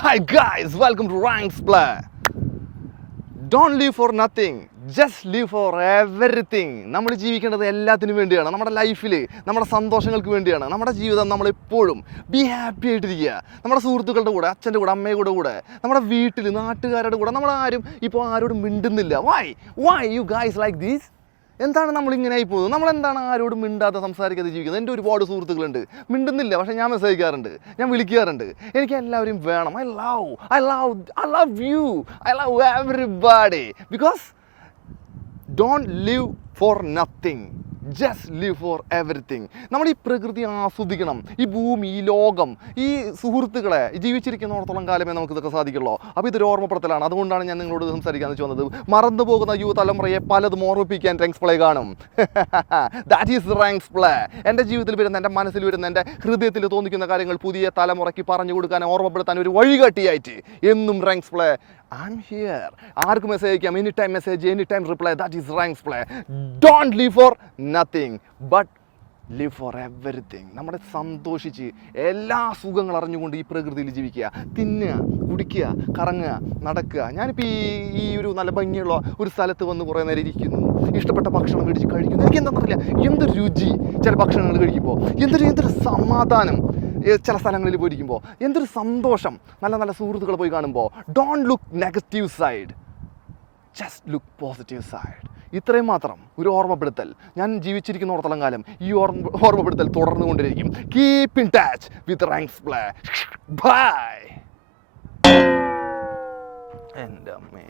Hi guys, welcome to Ranks Play. Don't live for nothing, just live for everything. നമ്മൾ ജീവിക്കേണ്ടത് എല്ലാത്തിനും വേണ്ടിയാണ് നമ്മുടെ ലൈഫിൽ നമ്മുടെ സന്തോഷങ്ങൾക്ക് വേണ്ടിയാണ് നമ്മുടെ ജീവിതം നമ്മൾ എപ്പോഴും ബി ഹാപ്പി ആയിട്ടിരിക്കുക നമ്മുടെ സുഹൃത്തുക്കളുടെ കൂടെ അച്ഛന്റെ കൂടെ അമ്മയുടെ കൂടെ നമ്മുടെ വീട്ടിൽ നാട്ടുകാരുടെ കൂടെ നമ്മൾ ആരും ഇപ്പോൾ ആരോടും മിണ്ടുന്നില്ല why why you guys like this എന്താണ് നമ്മൾ ഇങ്ങനെ ആയി പോകുന്നത്? നമ്മൾ എന്താണ് ആരോടും മിണ്ടാതെ സംസാരിക്കാതെ ജീവിക്കുന്നത്? എന്റെ ഒരുപാട് സുഹൃത്തുക്കളുണ്ട്. മിണ്ടുന്നില്ല പക്ഷേ ഞാൻ മെസ്സേജ് അയക്കാറുണ്ട്. ഞാൻ വിളിക്കാറുണ്ട്. എനിക്ക് എല്ലാവരും വേണം. I love I love I love you I love everybody because don't live for nothing just live for everything നമ്മൾ ഈ പ്രകൃതി ആസ്വദിക്കണം. ഈ ഭൂമി ഈ ലോകം ഈ സുഹൃത്തുക്കളെ ജീവിച്ചിരിക്കുന്നിടത്തോളം കാലമേ നമുക്ക് ഇതൊക്കെ സാധിക്കുള്ളൂ. അപ്പോൾ ഇതൊരു ഓർമ്മപ്പെടുത്തലാണ്. അതുകൊണ്ടാണ് ഞാൻ നിങ്ങളോട് സംസാരിക്കാൻ വെച്ച് വന്നത്. മറന്നു പോകുന്ന യുവതലമുറയെ പലതും ഓർമ്മിപ്പിക്കാൻ റാങ്ക്സ് പ്ലേ കാണും. ദാറ്റ് ഈസ് റാങ്ക്സ് പ്ലേ എന്റെ ജീവിതത്തിൽ വരുന്ന എന്റെ മനസ്സിൽ വരുന്ന എന്റെ ഹൃദയത്തിൽ തോന്നിക്കുന്ന കാര്യങ്ങൾ പുതിയ തലമുറയ്ക്ക് പറഞ്ഞു കൊടുക്കാൻ ഓർമ്മപ്പെടുത്താൻ ഒരു വഴികാട്ടിയായിട്ട് എന്നും ranks play I am here arc message അയക്കാം. Any time message any time reply that is ranks play don't leave for nothing but live for everything നമ്മുടെ സന്തോഷിച്ച് എല്ലാ സുഖങ്ങൾ അറിഞ്ഞുകൊണ്ട് ഈ പ്രകൃതിയിൽ ജീവിക്കുക. തിന്നുക കുടിക്കുക കറങ്ങുക നടക്കുക. ഞാനിപ്പോൾ ഈ ഈ ഒരു നല്ല ഭംഗിയുള്ള ഒരു സ്ഥലത്ത് വന്ന് കുറേ നേരം ഇരിക്കുന്നു. ഇഷ്ടപ്പെട്ട ഭക്ഷണം മേടിച്ച് കഴിക്കുന്നു. എനിക്ക് എന്താണെന്നറിയില്ല എന്തൊരു രുചി ചില ഭക്ഷണങ്ങൾ കഴിക്കുമ്പോൾ. എന്തൊരു എന്തൊരു സമാധാനം. ചില സ്ഥലങ്ങളിൽ പോയിരിക്കുമ്പോൾ എന്തൊരു സന്തോഷം. നല്ല നല്ല സുഹൃത്തുക്കൾ പോയി കാണുമ്പോൾ don't look negative side just look positive side ഇത്രയും മാത്രം ഒരു ഓർമ്മപ്പെടുത്തൽ. ഞാൻ ജീവിച്ചിരിക്കുന്നിടത്തോളം കാലം ഈ ഓർമ്മ ഓർമ്മപ്പെടുത്തൽ തുടർന്നു കൊണ്ടിരിക്കും. Keep in touch with ranks play bye എന്റെ അമ്മേ.